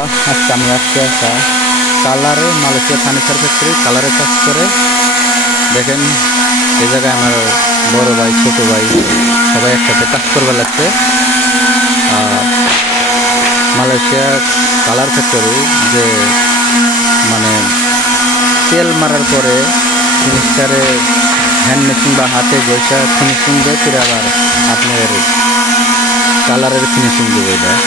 আজকে আমি আসছি একটা কালারে মালয়েশিয়া ফার্নিচার ফ্যাক্টরি কালারে কাজ করে। দেখেন এই জায়গায় আমার বড় ভাই ছোট ভাই সবাই একসাথে কাজ করবে লাগছে। মালয়েশিয়া কালার ফ্যাক্টরি যে মানে তেল মারার পরে জিনিসটারে হ্যান্ড মেশিন বা হাতে বৈশা ফিনিশিং দিয়ে ফিরে আবার আপনার কালারের ফিনিশিং দেবে দেয়।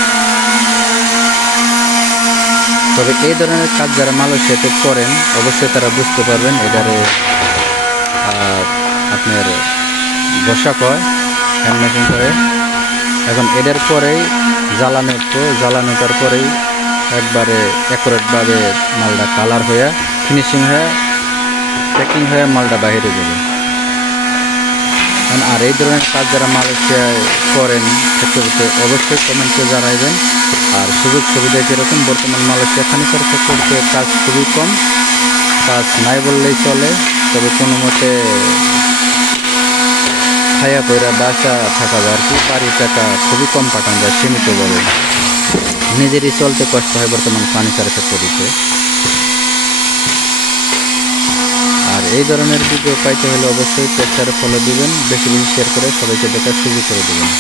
তবে এই ধরনের কাজ যারা মালয়েশিয়াতে করেন অবশ্যই তারা বুঝতে পারবেন এটারে আপনার বসা কয় হ্যান্ড মেশিন করে। এখন এটার পরেই জ্বালানোটার পরেই একবারে অ্যাকুরেটভাবে মালটা কালার হয়ে ফিনিশিং হয়ে প্যাকিং হয়ে মালটা বাইরে যাবে। আর এই ধরনের কাজ যারা মালয়েশিয়ায় করেন ফ্যাক্টরিতে অবশ্যই কমেন্টে জানাইবেন। আর সুযোগ সুবিধা যেরকম বর্তমান মালয়েশিয়া ফার্নিচার ফ্যাক্টরিতে কাজ খুবই কম, কাজ নাই বললেই চলে। তবে কোনো মতে খায়া পয়রা বাসা থাকা যায় আর কি, বাড়ির টাকা খুবই কম পাঠানো যায় সীমিতভাবে, নিজেরই চলতে কষ্ট হয় বর্তমান ফার্নিচার ফ্যাক্টরিতে। আর এই ধরনের ভিডিও পাইতে হলে অবশ্যই পেজটারে ফলো দিবেন, বেশি বেশি শেয়ার করে সবাইকে দেখার সুযোগ করে দেবেন।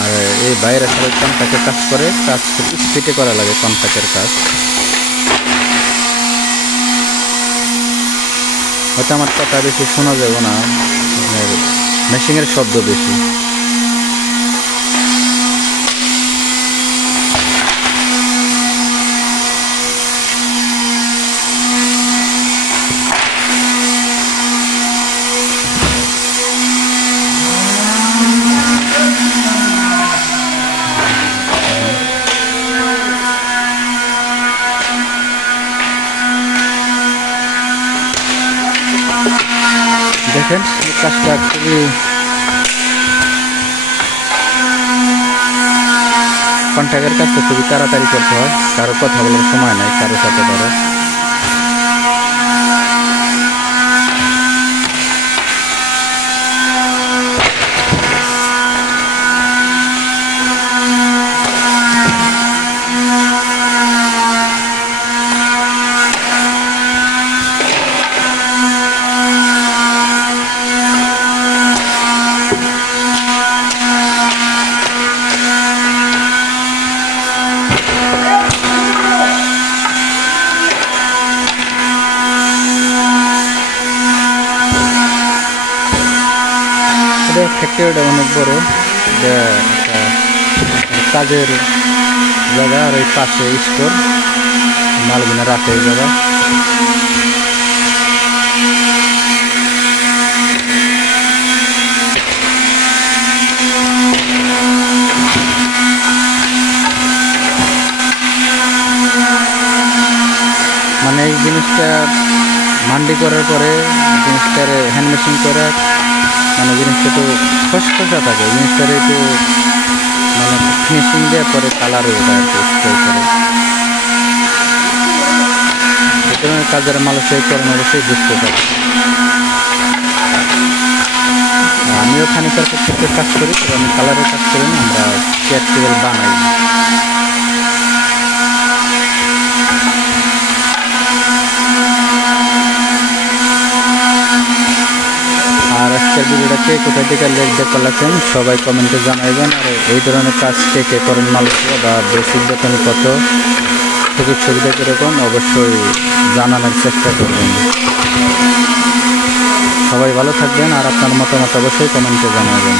আর এই বাইরে সবাই কন্ট্রাক্টে কাজ করে, কাজ খুব স্পিডে করা লাগে কন্ট্রাক্টের কাজ। হয়তো আমার কথা বেশি শোনা যাবে না, মেশিনের শব্দ বেশি। দেখেন এই কাজটা খুবই কন্ট্রাক্টের কাজটা খুবই তাড়াতাড়ি করতে হয়, কারো কথা বলার সময় নাই কারোর সাথে কারো। ফ্যাক্টরিটা অনেক বড়, কাজের জায়গা আর ওই পাশে স্টোর মালগুনা রাখে এই জায়গা। মানে এই জিনিসটা মান্ডি করার পরে জিনিসটার হ্যান্ড মেশিন করে মানে জিনিসটা একটু খসখসা থাকে, জিনিসটার একটু মানে ফিনিশিং দেওয়ার পরে কালার হয়ে যায় আর কি স্প্রে করে। এই ধরনের কাজ যারা মালয়েশিয়ায় করেন অবশ্যই বুঝতে পারে। আমিও ফার্নিচার ক্ষেত্রে কাজ করি, তবে আমি কালারের কাজ করি না, আমরা চেয়ার টেবিল বানাই। আর আজকের ভিডিওটা কে কোথায় থেকে দেখতে লাগছেন সবাই কমেন্টে জানাইবেন। আর এই ধরনের কাজ কে কে করেন মালয়েশিয়া বা বেসিক বেতন কত, সুযোগ সুবিধা কীরকম অবশ্যই জানানোর চেষ্টা করবেন। সবাই ভালো থাকবেন আর আপনার মতামত অবশ্যই কমেন্টে জানাবেন।